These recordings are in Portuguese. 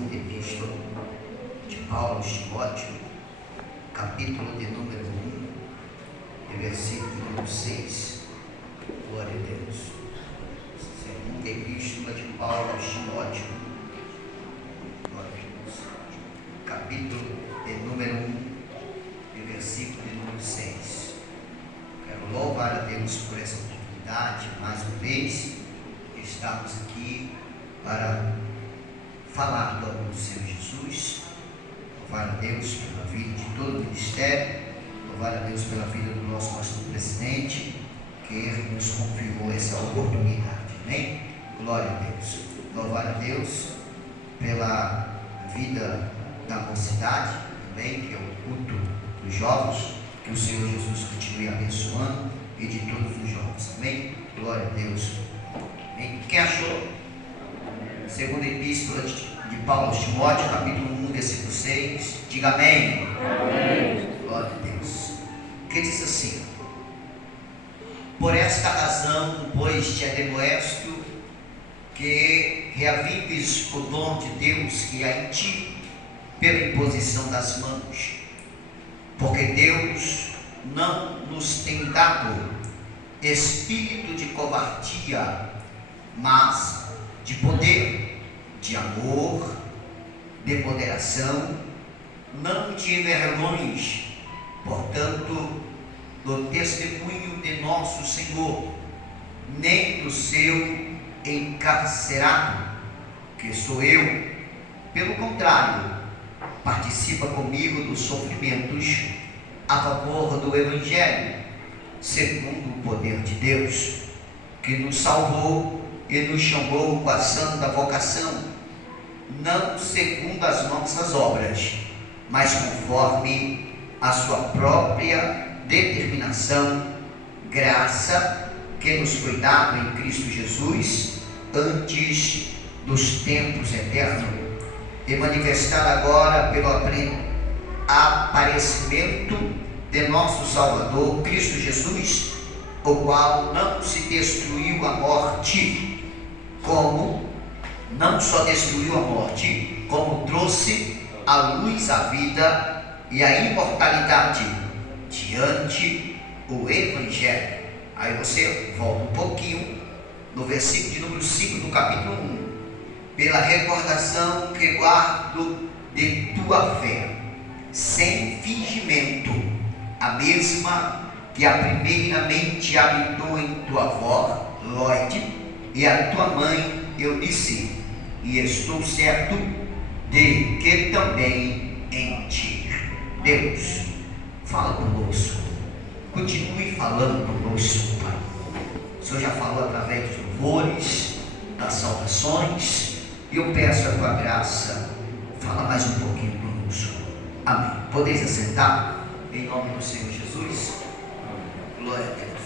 segunda epístola de Paulo aos Timóteo, capítulo de número 1, e versículo de número 6. Glória a Deus. Segunda epístola de Paulo aos Timóteo, glória a Deus, capítulo de número 1, e versículo de número 6. Quero louvar a Deus por essa oportunidade, mais uma vez, de estarmos aqui para falar do amor do Senhor Jesus. Louvar a Deus pela vida de todo o ministério, louvar a Deus pela vida do nosso pastor presidente, que ele nos confirmou essa oportunidade, amém? Glória a Deus. Louvar a Deus pela vida da mocidade, também, que é o culto dos jovens, que o Senhor Jesus continue abençoando, e de todos os jovens, amém? Glória a Deus. Amém? Quem achou? Segunda epístola de Paulo aos Timóteo, capítulo 1, versículo 6, diga amém. Amém. Glória a Deus. Que diz assim: por esta razão, pois te admoesto que reavives o dom de Deus que há em ti, pela imposição das mãos, porque Deus não nos tem dado espírito de covardia, mas de poder, de amor, de moderação. Não te envergonhes, portanto, do testemunho de nosso Senhor, nem do seu encarcerado, que sou eu. Pelo contrário, participa comigo dos sofrimentos a favor do Evangelho, segundo o poder de Deus, que nos salvou e nos chamou com a santa vocação, não segundo as nossas obras, mas conforme a sua própria determinação, graça que nos foi dada em Cristo Jesus antes dos tempos eternos, e manifestada agora pelo aparecimento de nosso Salvador Cristo Jesus, o qual não se destruiu a morte, como não só destruiu a morte, como trouxe à luz a vida e a imortalidade diante o Evangelho. Aí você volta um pouquinho no versículo de número 5 do capítulo 1. Pela recordação que guardo de tua fé, sem fingimento, a mesma que a primeiramente habitou em tua avó, Lloyd, e a tua mãe, Eunice, e estou certo de que também em ti. Deus, fala conosco, continue falando conosco, Pai. O Senhor já falou através dos louvores, das saudações, e eu peço a tua graça, fala mais um pouquinho conosco. Amém. Podeis assentar, em nome do Senhor Jesus. Glória a Deus.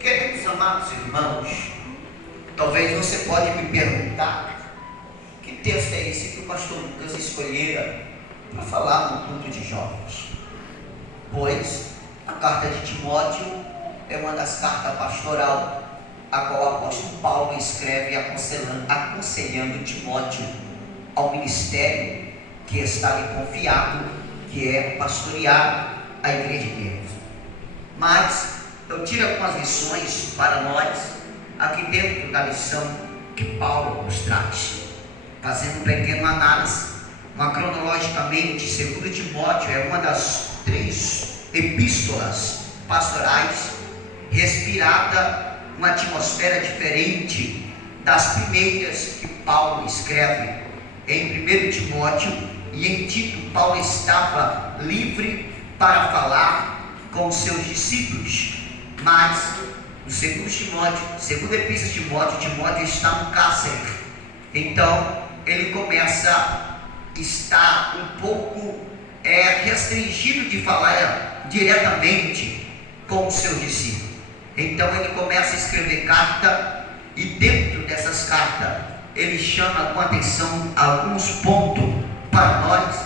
Queridos amados irmãos, talvez você pode me perguntar que texto é esse que o pastor Lucas escolhera para falar no culto de jovens. Pois a carta de Timóteo é uma das cartas pastoral a qual o apóstolo Paulo escreve aconselhando Timóteo ao ministério que está lhe confiado, que é pastorear a igreja de Deus. Mas eu tiro algumas lições para nós aqui dentro da lição que Paulo nos traz, fazendo um pequeno análise. Cronologicamente, 2 Timóteo é uma das 3 epístolas pastorais, respirada uma atmosfera diferente das primeiras que Paulo escreve. Em 1 Timóteo e em Tito, Paulo estava livre para falar com os seus discípulos, mas no 2 Timóteo, segunda epístola de Timóteo, Timóteo está no cárcere. Então ele começa a estar um pouco restringido de falar diretamente com os seus discípulos. Então ele começa a escrever carta, e dentro dessas cartas ele chama com atenção alguns pontos para nós.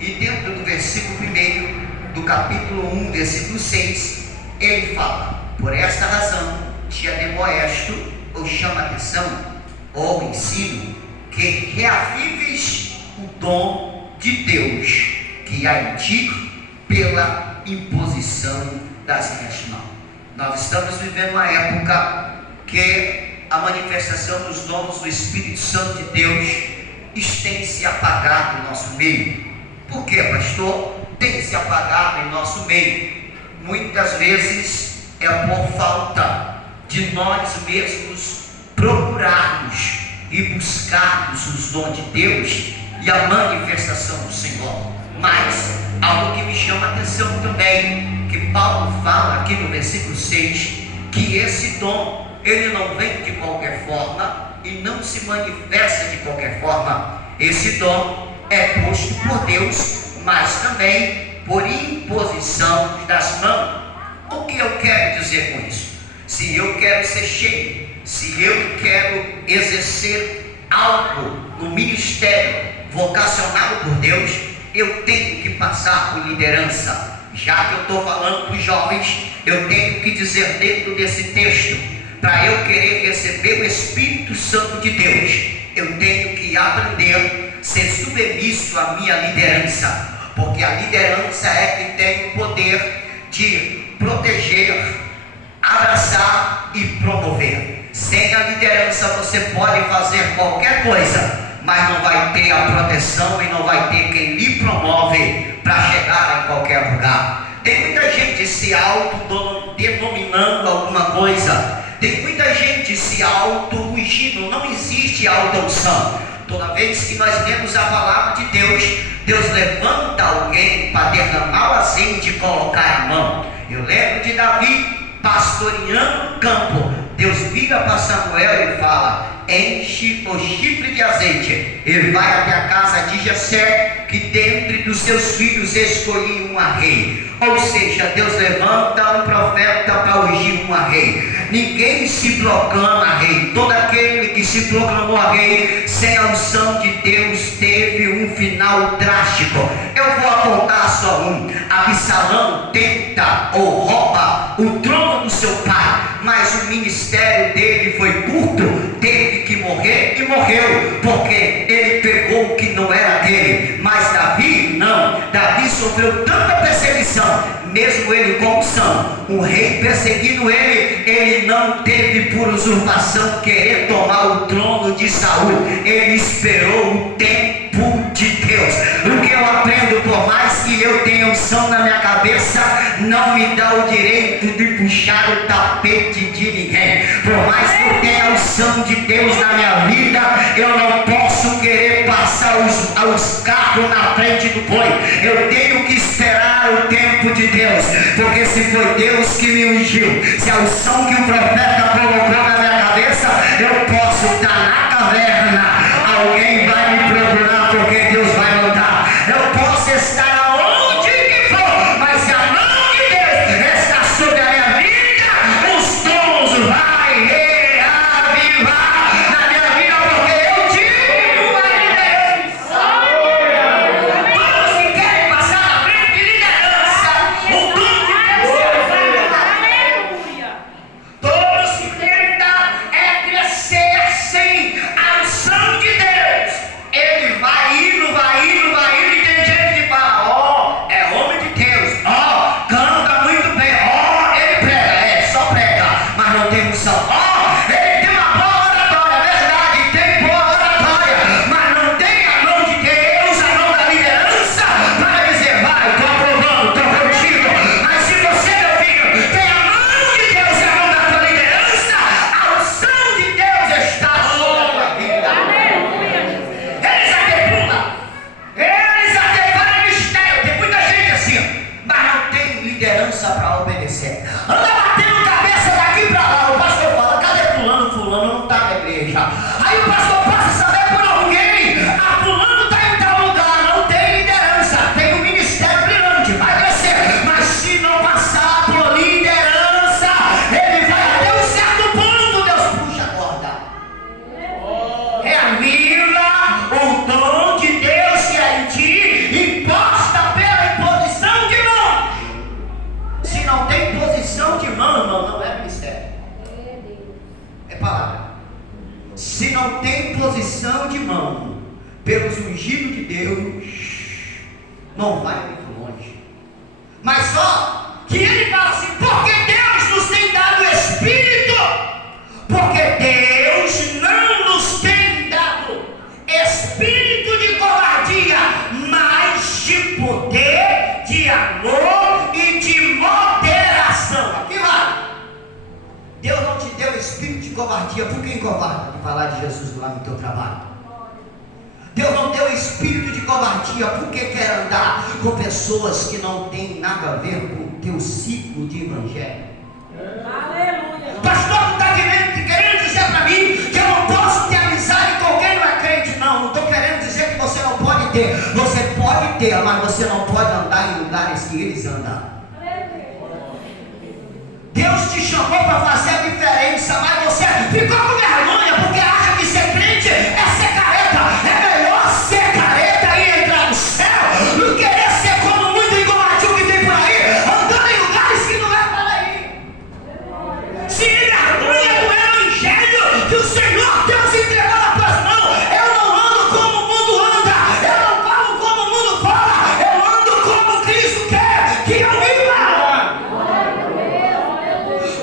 E dentro do versículo 1 do capítulo 1, versículo 6, ele fala: por esta razão te admoesto, ou chama atenção, ou ensino, que reavives o dom de Deus que há em ti pela imposição das minhas mãos. Nós estamos vivendo uma época que a manifestação dos dons do Espírito Santo de Deus tem se apagado no nosso meio. Por quê, pastor? Tem se apagado em nosso meio. Muitas vezes é por falta de nós mesmos procurarmos e buscarmos os dons de Deus e a manifestação do Senhor. Mas algo que me chama a atenção também, que Paulo fala aqui no versículo 6, que esse dom, ele não vem de qualquer forma e não se manifesta de qualquer forma. Esse dom é posto por Deus, mas também por imposição das mãos. O que eu quero dizer com isso? Se eu quero ser cheio, se eu quero exercer algo no ministério vocacionado por Deus, eu tenho que passar por liderança. Já que eu estou falando para os jovens, eu tenho que dizer dentro desse texto, para eu querer receber o Espírito Santo de Deus, eu tenho que aprender a ser submisso à minha liderança, porque a liderança é que tem o poder de proteger, abraçar e promover. Sem a liderança você pode fazer qualquer coisa, mas não vai ter a proteção e não vai ter quem lhe promove para chegar em qualquer lugar. Tem muita gente se autodenominando alguma coisa, tem muita gente se auto-ungindo. Não existe auto-unção. Toda vez que nós lemos a palavra de Deus, Deus levanta alguém para derramar o azeite e colocar a mão. Eu lembro de Davi pastoreando o campo. Deus vira para Samuel e fala: enche o chifre de azeite. Ele vai até a casa de Jessé, que dentre dos seus filhos escolhi uma rei. Ou seja, Deus levanta um profeta para ungir uma rei. Ninguém se proclama rei. Todo aquele que se proclamou a rei sem a unção de Deus teve um final drástico. Eu vou apontar só um. Absalão tenta ou rouba o trono do seu pai, mas o ministério dele foi curto, teve que morrer e morreu, porque ele pegou o que não era dele. Mas Davi não. Davi sofreu tanta perseguição, mesmo ele com unção, um rei perseguindo ele, ele não teve por usurpação querer tomar o trono de Saul. Ele esperou o tempo de Deus. O que eu aprendo, por mais que eu tenha unção na minha cabeça, não me dá o direito de puxar o tapete de ninguém. Por mais que eu tenha a unção de Deus na minha vida, eu não posso querer passar os carros na frente do boi. Eu tenho que esperar o tempo de Deus, porque se foi Deus que me ungiu, se a unção que o profeta colocou na minha cabeça, eu posso estar na caverna, alguém vai me procurar, porque Deus vai mandar. Eu posso estar aonde que for, mas se a mão de Deus está sobre a minha vida, os dons vai reavivar na minha vida, porque eu tive uma liderança. Todos que querem passar na frente de liderança, o dom de Deus se aviva. Todos que tentam crescer sem a unção de Deus, ele vai indo, e tem gente que fala: ó, é homem de Deus, ó, canta muito bem, ó, ele prega, só prega, mas não tem unção, ó, ele tem uma boa oratória, é verdade, tem boa oratória, mas não tem a mão de Deus, a mão da liderança, para dizer: vai, estou aprovando, estou contigo. Mas se você, meu filho, tem a mão de Deus e a mão da tua liderança, a unção de Deus está sobre a tua vida. Eles até pulam, eles até fazem mistério. Tem muita gente assim, mas não tem liderança para obedecer. Anda batendo cabeça daqui para lá. O pastor fala: cadê fulano? Fulano não está na igreja. Aí o pastor passa a saber por alguém: a fulano está em tal lugar. Não tem liderança. Tem um ministério brilhante, vai crescer, mas se não passar por liderança, ele vai até um certo ponto. Deus puxa a corda. Reaviva o dom de Deus que é em ti, imposta pela imposição de mão. Se não tem posição de mão, irmão, não é ministério, é palavra. Se não tem sem imposição de mão, pelos ungidos de Deus, não vai muito longe. Mas só que ele fala assim, porque Deus nos tem dado o Espírito, porque Deus não nos tem dado espírito de covardia, mas de poder, de amor e de moderação. Aqui vai. Deus não te deu espírito de covardia. Por que covarde de falar de Jesus lá no teu trabalho? Deus não deu espírito de covardia porque quer andar com pessoas que não têm nada a ver com o teu ciclo de evangelho. Aleluia. Pastor, não está querendo dizer para mim que eu não posso ter amizade com quem não é crente? Não estou querendo dizer que você não pode ter. Você pode ter, mas você não pode andar em lugares que eles andam. Deus te chamou para fazer a diferença, mas você ficou com vergonha porque acha que ser crente é ser careta. É melhor ser careta e entrar no céu do que querer ser como muito engomadinho que tem por aí, andando em lugares que não é para aí. Se envergonha do evangelho que o Senhor Deus entregou nas tuas mãos. Eu não ando como o mundo anda, eu não falo como o mundo fala, eu ando como Cristo quer que eu viva.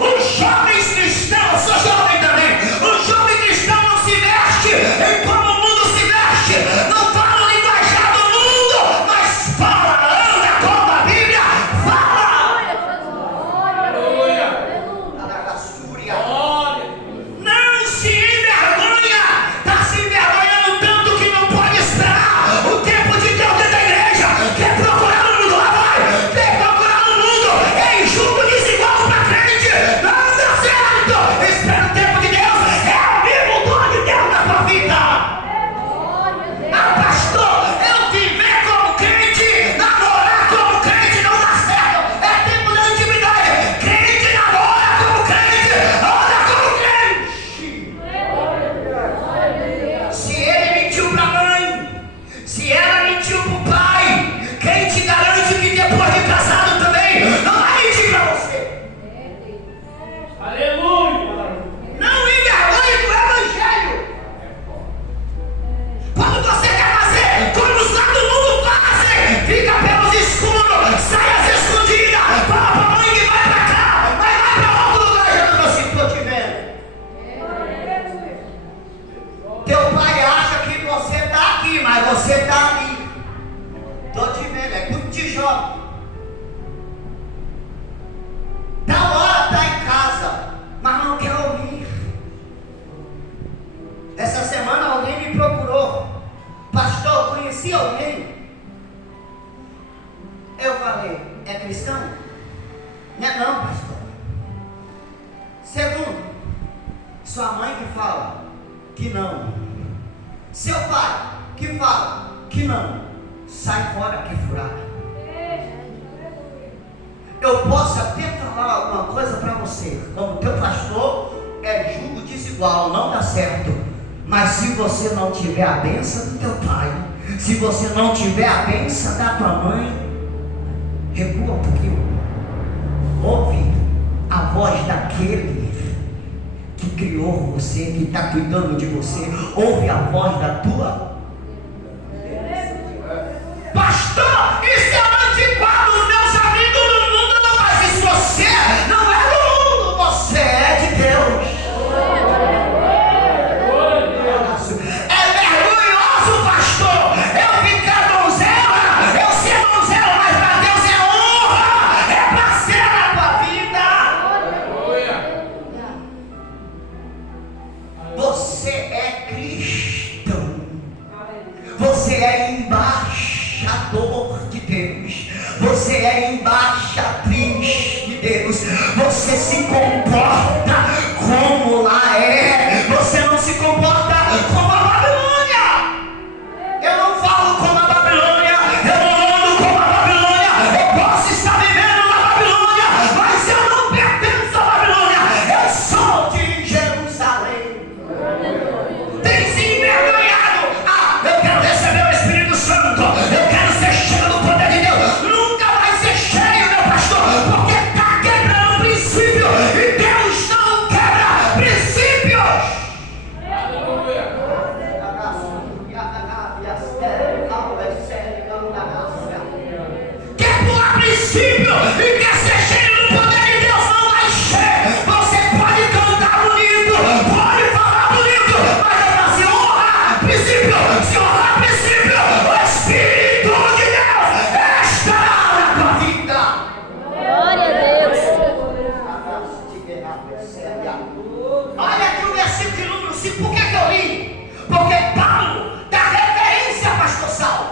Os jovens cristãos, eu sou jovem também, o jovem cristão não se veste em como o mundo se veste, não fala o linguajar do mundo, mas fala, anda como a Bíblia fala. Não se envergonha, está se envergonhando tanto que não pode esperar o tempo de Deus dentro da igreja. Quer procurar no mundo, lá vai, quer procurar no mundo, em julgo desigual para crente, não dá certo. Espera o tempo de Deus, é o vivo dom de Deus na tua vida. Ah, pastor, eu viver como crente, namorar como crente não dá certo. É tempo da intimidade. Crente namora como crente, ora como crente. Se ele mentiu para a mãe, se ela mentiu para o pai, quem te garante que depois de casado também não vai mentir para você? Aleluia! Não envergonhe do evangelho. Quando você quer fazer como os lá do mundo fazem, fica pelos escuros, sai às escondidas, fala pra mãe que vai pra cá, mas vai pra outro lugar. Já não assim, tô te vendo. Teu pai acha que você tá aqui, mas você tá ali. Tô te vendo, é muito te joga. Da hora tá em casa, mas não quer ouvir. Essa semana alguém me procurou, pastor, conheci alguém. Eu falei, é cristão? Não é não, pastor. Segundo, sua mãe que fala que não, seu pai que fala que não, sai fora que é furado. Eu posso até falar alguma coisa para você, como teu pastor, é julgo desigual, não dá certo. Mas se você não tiver a bênção do teu pai, se você não tiver a bênção da tua mãe, recua um pouquinho. Ouve a voz daquele que criou você, que está cuidando de você. Ouve a voz da tua. Pastor, isso é antiquado, meus amigos do mundo não, mas se você não é do mundo, você é de Deus. É vergonhoso, pastor, eu ficar donzela, eu ser donzela, mas para Deus é honra, é prazer na tua vida. Você é cristão, você é embaixador de Deus, você é embaixatriz de Deus, você se comporta como lá é, você não se comporta como a Babilônia. Eu não falo como a Babilônia, eu não ando como a Babilônia, eu posso estar vivendo na Babilônia, mas eu não pertenço à Babilônia, eu sou de Jerusalém. Tem se envergonhado. Ah, eu quero receber o Espírito Santo, eu quero ser cheio do poder de Deus. princípio e quer ser cheio do poder de Deus, não vai ser. Você pode cantar bonito, pode falar bonito, mas se honrar princípio, se honrar princípio, o Espírito de Deus estará na tua vida. Glória a Deus. Olha aqui o versículo número 5, por que eu li? Porque Paulo dá referência a pastor Saulo,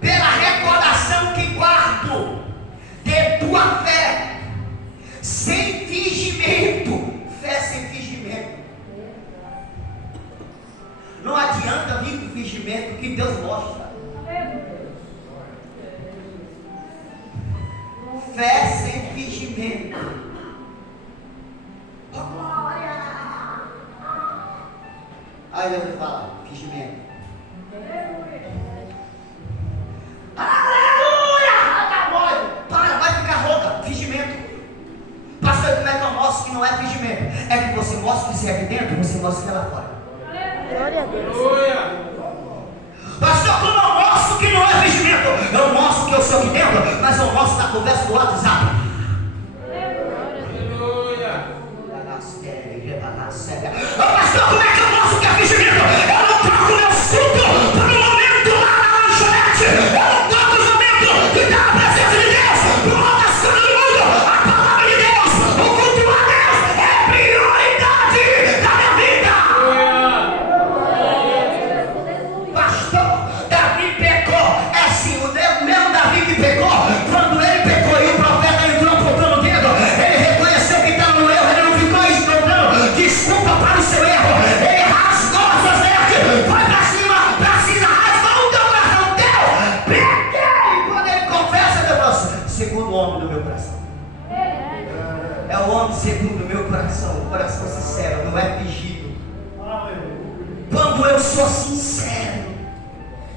pela recordação que guardo de tua fé, sem fingimento. Fé sem fingimento. Não adianta vir com fingimento que Deus mostra. Fé sem fingimento. Aí Deus fala, fingimento. Aleluia! Para, vai ficar rouca, fingimento. Pastor, como é que eu mostro que não é fingimento? É que você mostra que você é aqui dentro, você mostra que é lá fora. Glória a Deus. Pastor, como eu mostro que não é fingimento? Eu mostro que eu sou aqui dentro, mas eu mostro na conversa do WhatsApp. Pastor, como é que eu mostro que é fingimento? Eu não troco meu assunto para um momento lá na lanchonete. Eu não troco os momentos que está na presença de Deus por outras coisas do mundo. A palavra de Deus, o culto a Deus é prioridade da minha vida. Pastor, Davi pecou. É assim, o mesmo Davi que pecou, quando ele pecou e o profeta entrou apontando o dedo, ele reconheceu que estava no erro, ele não ficou escondendo desculpa para o seu erro. Ele rasgou as suas vestes, foi para cima, rasgou o teu coração. Deus, pequei. Quando ele confessa, Deus fala assim, segundo o homem do meu coração. É o homem segundo o meu coração, o coração sincero, não é fingido. Quando eu sou sincero,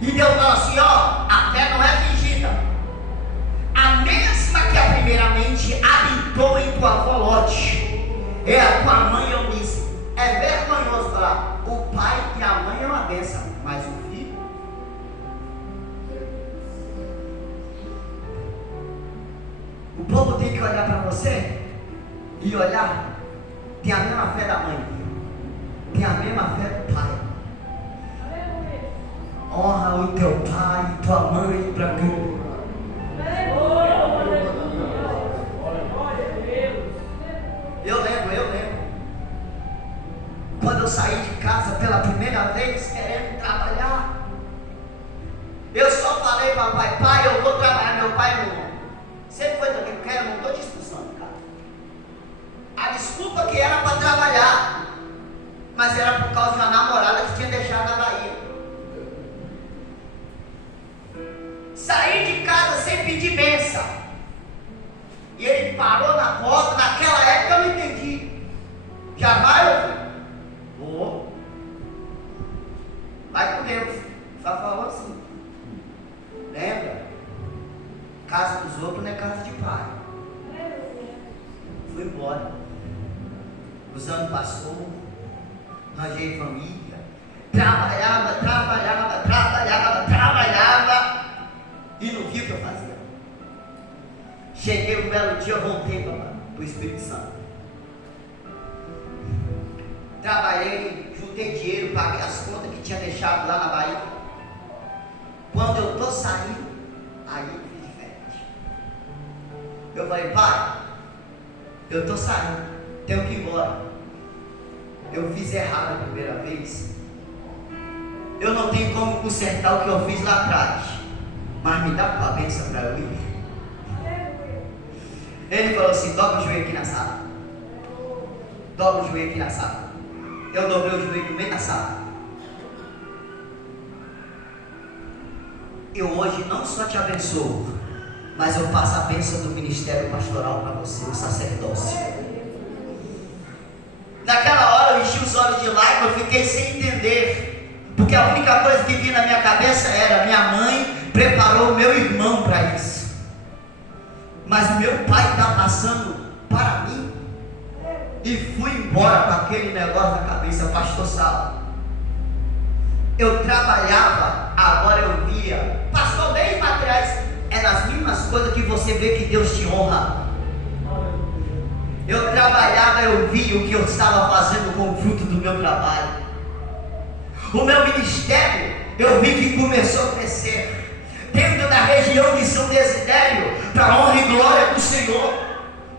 e Deus fala assim, ó, a fé não é fingida. A mesma que a primeiramente habitou em tua avó Lote, é a tua mãe Eunice. É vergonhoso falar, o pai e a mãe é uma bênção, mas o filho. O povo tem que olhar para você e olhar, tem a mesma fé da mãe, tem a mesma fé do pai. Honra o teu pai e tua mãe para que. Eu lembro. Quando eu saí de casa pela primeira vez, querendo trabalhar, eu só falei para pai, pai, eu vou trabalhar. Meu pai não. Sempre foi também, porque eu não estou te expulsando, cara. A desculpa que era para trabalhar, mas era por causa de uma namorada que tinha deixado na Bahia. Saí de casa sem pedir bênção. E ele parou na porta. Naquela época eu não entendi. Já vai, meu filho? Vou. Vai com Deus. Só falou assim. Lembra? Casa dos outros não é casa de pai. Fui embora. Os anos passou. Arranjei família. Trabalhava. E não vi o que eu fazia. Cheguei um belo dia, eu voltei para o Espírito Santo. Trabalhei, juntei dinheiro, paguei as contas que tinha deixado lá na Bahia. Quando eu estou saindo, aí eu fiz diferente. Eu falei, pai, eu estou saindo, tenho que ir embora. Eu fiz errado a primeira vez. Eu não tenho como consertar o que eu fiz lá atrás, mas me dá uma bênção para eu ir. Ele falou assim, dobra o joelho aqui na sala. Dobra o joelho aqui na sala. Eu dobrei o joelho no meio da sala. Eu hoje não só te abençoo, mas eu passo a bênção do ministério pastoral para você, o sacerdócio. Naquela hora eu enchi os olhos de lágrimas, eu fiquei sem entender, porque a única coisa que vinha na minha cabeça era: minha mãe preparou o meu irmão para isso, mas o meu pai está passando para mim. E fui embora com aquele negócio na cabeça. Pastor Saulo, eu trabalhava, agora eu via. Pastor, bens materiais é é nas mínimas coisas que você vê que Deus te honra. Eu trabalhava, eu vi o que eu estava fazendo com o fruto do meu trabalho. O meu ministério, eu vi que começou a crescer dentro da região de São Desidério, para a honra e glória do Senhor.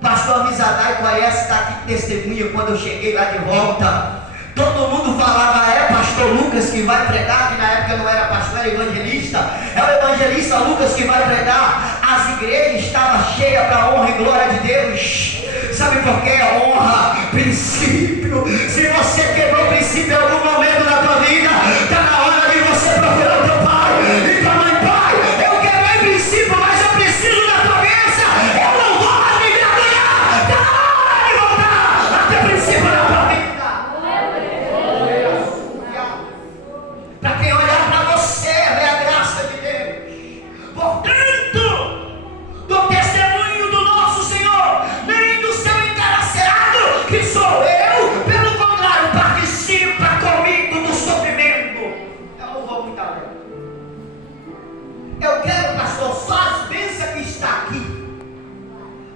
Pastor Mizadai conhece, está aqui testemunha. Quando eu cheguei lá de volta, todo mundo falava: é pastor Lucas que vai pregar, que na época não era pastor, era evangelista. É o evangelista Lucas que vai pregar. As igrejas estavam cheias para a honra e glória de Deus. Sabe por quê? Honra, princípio. Se você quebrou o princípio em algum momento da tua vida, está na hora de você procurar o teu pai e tua mãe. Pai, eu quebrei o princípio, mas eu preciso da tua bênção. Eu não vou mais me mergulhar. Está na hora de voltar a ter princípio na tua vida. Para quem olhar para você, é a graça de Deus. Portanto, do testemunho do nosso Senhor, nem do seu encarcerado, que sou eu, pelo contrário, participa comigo do sofrimento. Eu não vou muito além. Eu quero, pastor, só as bênçãos que está aqui,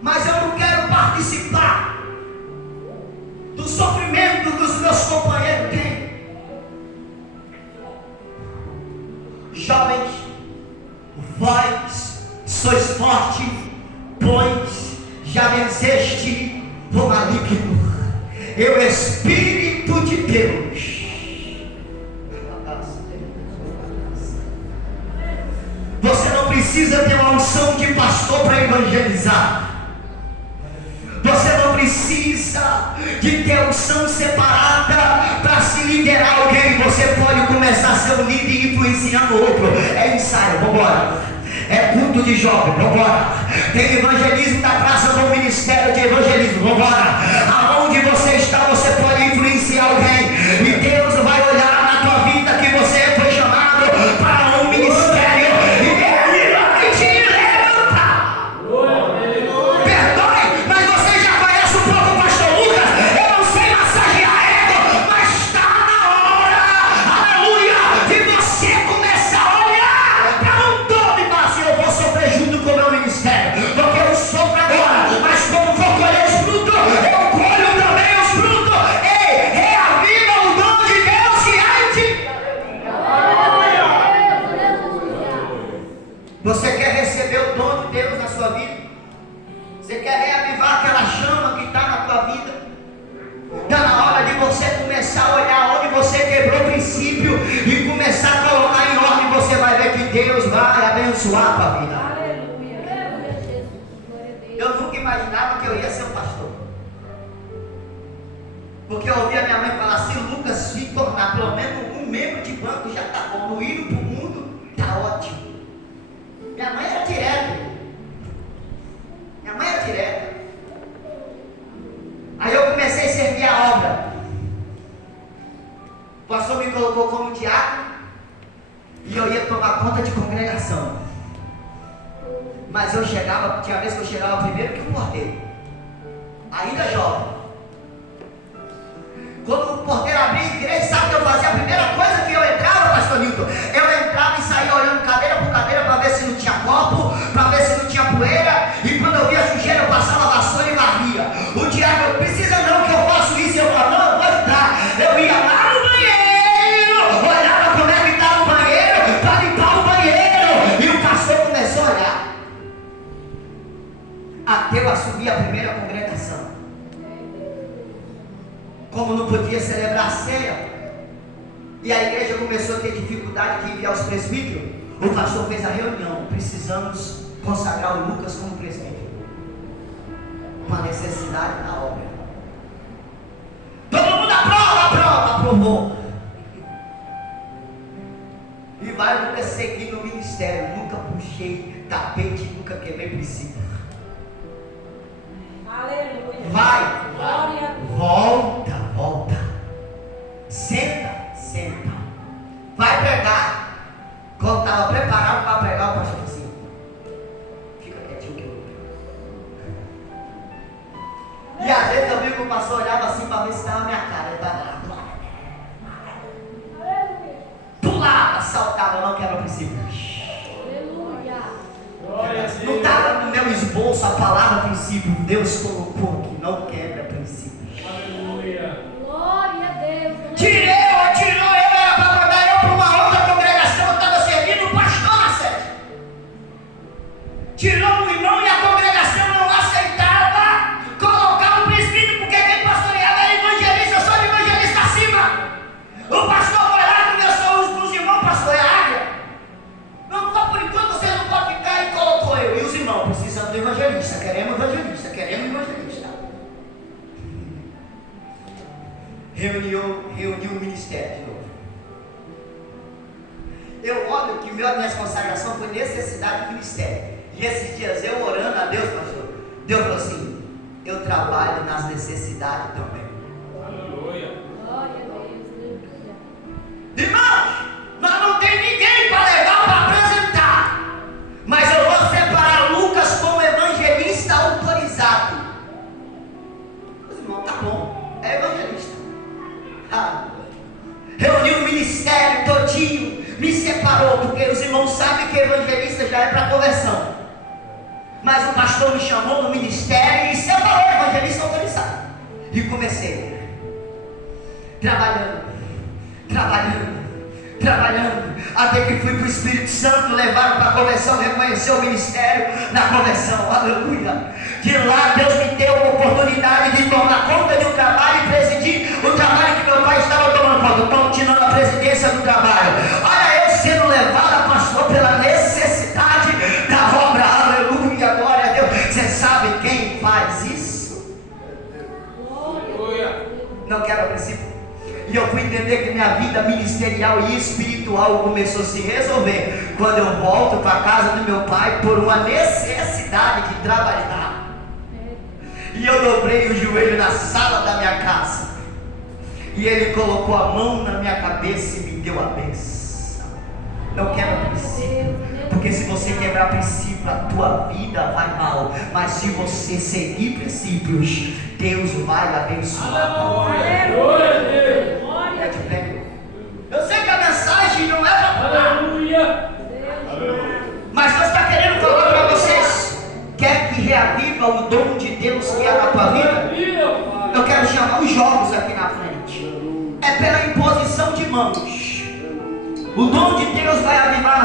mas eu não quero participar do sofrimento que os meus companheiros têm. Jovens, vós sois fortes, pois já venceste o maligno. E o Espírito de Deus você não precisa ter uma unção de pastor para evangelizar. Você não precisa de ter unção separada para se liderar alguém. Você pode começar a ser um líder influenciando o outro. É ensaio, vamos embora. É culto de jovem, vamos embora. Tem evangelismo da praça do ministério de evangelismo, vamos embora. Aonde você está, você pode influenciar alguém. E Deus vai olhar na tua vida que você foi chamado para um ministério. Porque eu sofro agora, mas como vou colher os frutos, eu colho também os frutos. Ei, reaviva o dom de Deus que há em ti. Você quer receber o dom de Deus na sua vida? Você quer reavivar aquela chama que está na tua vida? Está na hora de você começar a olhar onde você quebrou o princípio e começar a colocar em ordem. Você vai ver que Deus vai abençoar a tua vida. Eu nunca imaginava que eu ia ser um pastor, porque eu ouvia minha mãe falar: se Lucas se tornar pelo menos um membro de banco já está bom, no ir para o mundo está ótimo. Minha mãe era direta. Aí eu comecei a servir a obra. O pastor me colocou como diácono e eu ia tomar conta de congregação. Mas eu chegava, tinha vez que eu chegava primeiro que o porteiro, ainda jovem. Quando o porteiro abria a igreja, sabe o que eu fazia? A primeira coisa que eu entrava, pastor Nilton, eu entrava e saía olhando cadeira por cadeira para ver se não tinha copo, para ver se não tinha poeira. E quando eu via sujeira, eu passava a vassoura e varria. O diabo: precisa não que eu faço isso. Eu falava: não, eu vou entrar. Eu ia lá no banheiro, olhava como é que estava o banheiro, para limpar o banheiro. E o pastor começou a olhar. Até eu assumir a primeira congregação. Como não podia celebrar a ceia, e a igreja começou a ter dificuldade de enviar os presbíteros, o pastor fez a reunião: precisamos consagrar o Lucas como presbítero. Uma necessidade na obra. Todo mundo aprovou. E vai nunca seguir no ministério. Nunca puxei tapete, nunca queimei princípio. Aleluia. Vai, Glória. volta. Senta. Vai pregar. Quando estava preparado para pregar, o pastor disse assim: fica quietinho que eu vou pregar. E às vezes eu vi que o pastor olhava assim para ver se estava a minha cara. Ele estava lá. Pulava, saltava, não quebra princípio. Aleluia. Glória ouço a palavra princípio. Deus colocou aqui, não quebra princípios. Aleluia. Glória a Deus. Tirou eu, era para mandar eu para uma outra congregação, eu estava servindo o pastor na sede. Tirou o irmão e a congregação não aceitava colocar um presbítero, porque quem pastoreava era evangelista, eu sou evangelista acima. O pastor foi lá, começou os irmãos pastorear a área. Não, só por enquanto vocês não podem ficar, e colocou eu. E os irmãos, precisamos de evangelista, queremos evangelista, queremos evangelista. Reuniu o ministério de novo. Eu olho que minha consagração foi necessidade do ministério. E esses dias eu orando a Deus, pastor, Deus falou assim: eu trabalho nas necessidades também. Aleluia. Glória a Deus. Irmãos, nós não tem ninguém para levar para apresentar. Mas eu vou separar Lucas como evangelista autorizado. Os irmãos, tá bom, é evangelista. Reuniu o ministério todinho, me separou, porque os irmãos sabem que evangelista já é para conversão. Mas o pastor me chamou no ministério e separou evangelista autorizado. E comecei trabalhando, até que fui para o Espírito Santo, levaram para a conversão, reconheceu o ministério na conversão, aleluia. De lá Deus me deu a oportunidade de tomar conta de um trabalho e presidir o trabalho que meu pai estava tomando conta, continuando a presidência do trabalho. Olha eu sendo levado, pastor, pela necessidade da obra, aleluia, glória a Deus. Você sabe quem faz isso? Aleluia. Não quebra princípio. E eu fui entender que minha vida ministerial e espiritual começou a se resolver quando eu volto para a casa do meu pai por uma necessidade de trabalhar. E eu dobrei o joelho na sala da minha casa. E ele colocou a mão na minha cabeça e me deu a bênção. Não quebra princípio. Porque se você quebrar princípio, a tua vida vai mal. Mas se você seguir princípios, Deus vai abençoar. Glória a Deus. Eu sei que a mensagem não é para... Aleluia. Mas Deus está querendo falar para vocês. Quer que reaviva o dom de Deus que há na tua vida? Eu quero chamar os jogos aqui na frente. É pela imposição de mãos. O dom de Deus vai avivar na